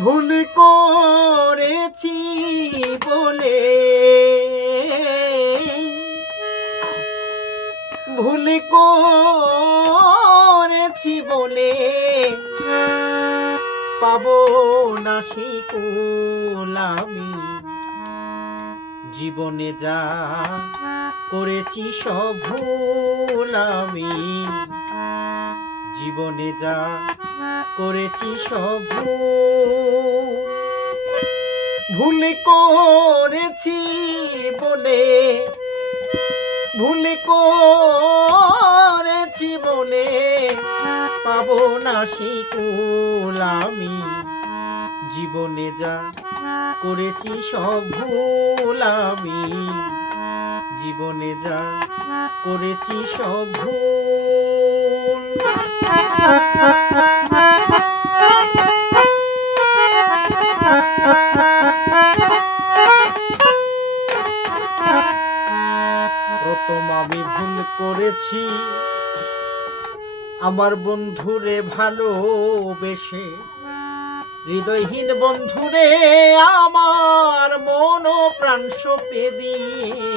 ভুল করেছি বলে। ভুল করেছি বলে। পাবো না শিকুল আমি। জীবনে যা করেছি সব ভুল আমি। জীবনে যা করেছি সব। ভুল করেছি বলে, ভুল করেছি বলে পাবো না শিকুল আমি। জীবনে যা করেছি সব ভুল আমি। জীবনে যা করেছি সব ভুল প্রথম আমি ভুল করেছি। আমার বন্ধুরে ভালোবেসে হৃদয়হীন বন্ধুরে আমার মন প্রাণ সপে দিয়ে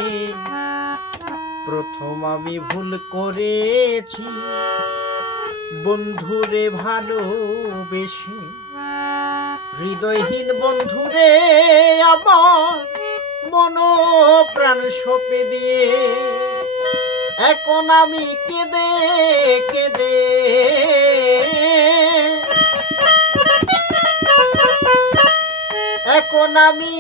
প্রথম আমি ভুল করেছি। বন্ধুরে ভালোবেসে, হৃদয়হীন বন্ধুরে আমার মন প্রাণ সপে দিয়ে, এখন আমি কেঁদে কেঁদে। এখন আমি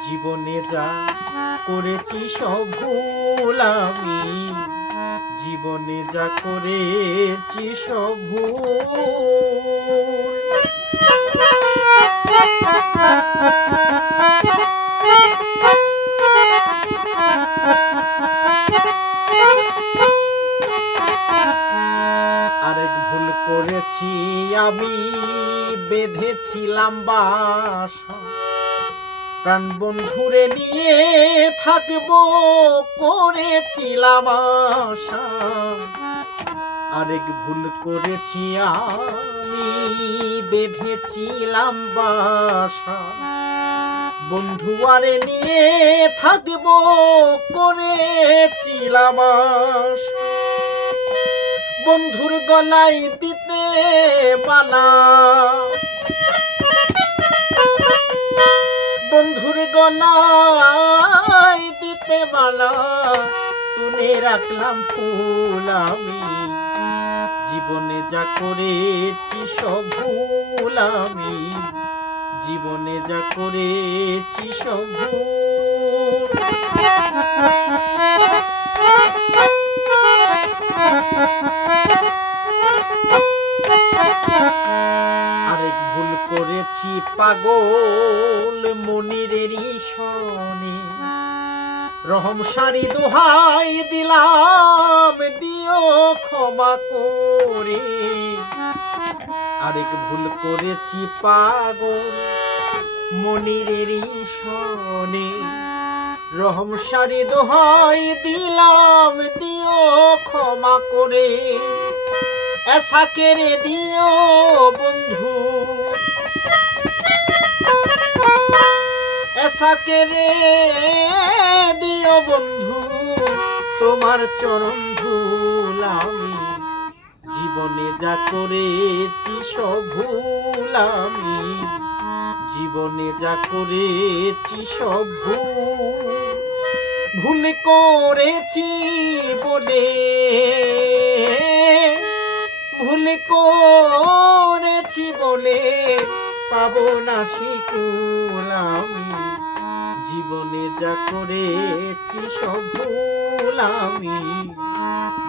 জীবনে যা করেছি সব ভুল আমি। জীবনে যা করেছি সব ভুল। করেছি আমি, বেঁধেছিলাম বাসা। প্রাণ বন্ধুরে নিয়ে থাকব, করেছিলাম আশা। আরেক ভুল করেছি আমি, বেঁধেছিলাম বাসা। বন্ধু আরে নিয়ে থাকব, করেছিলাম আশা। বন্ধুর গলায় দিতে মালা বন্ধুর গলায় দিতে মালা তুলে রাখলাম ফুল আমি। জীবনে যা করেছি সব ভুল আমি। জীবনে যা করেছি সব ভুল আরেক ভুল করেছি পাগল মনিরেরই সনে রহম সারি দোহাই দিলাম, দিও ক্ষমা করে। আরেক ভুল করেছি পাগল মনিরেরই সনে রহম সারি দোহাই দিলাম, দিও ক্ষমা করে। এসা কেড়ে দিও বন্ধু। এসা কেড়ে দিও বন্ধু, তোমার চরণ ধুল আমি। জীবনে যা করেছি সব ভুল আমি। জীবনে যা করেছি সব ভুল। ভুল করেছি বলে করেছি বলে পাব না শিকুল আমি। জীবনে যা করেছি সব ভুল আমি।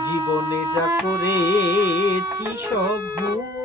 জীবনে যা করেছি সব ভুল